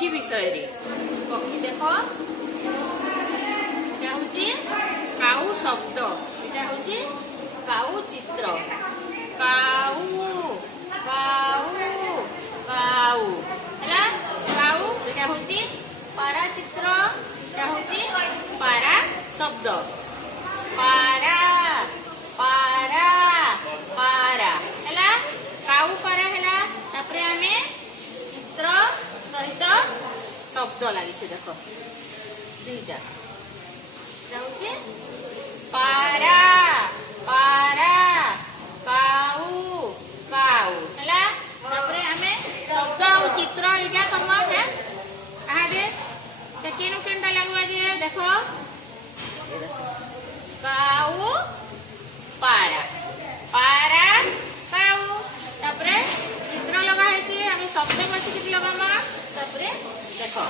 पक्षी विषय रे पक्षी देख एटा होची काऊ शब्द एटा होची काऊ चित्र काऊ काऊ काऊ हैला काऊ एटा होची पारा चित्र एटा होची पारा शब्द पारा पारा पारा हैला काऊ पारा हैला तापरे आमे चित्र सहित शब्द लागिছে देखो दुईटा जाउची पारा पारा काऊ काऊ हैला तापरे आमे शब्द और चित्र एटा करबा है आ दे ते केनु केनटा लागवा जे देखो काऊ पारा पारा काऊ तापरे चित्र लगा है छी आमे शब्द बछि किति लगामा तापरे देखो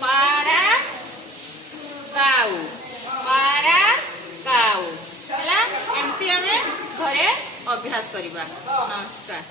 पारा काऊ हैला एमती आमे घरे अभ्यास करिबा। नमस्कार।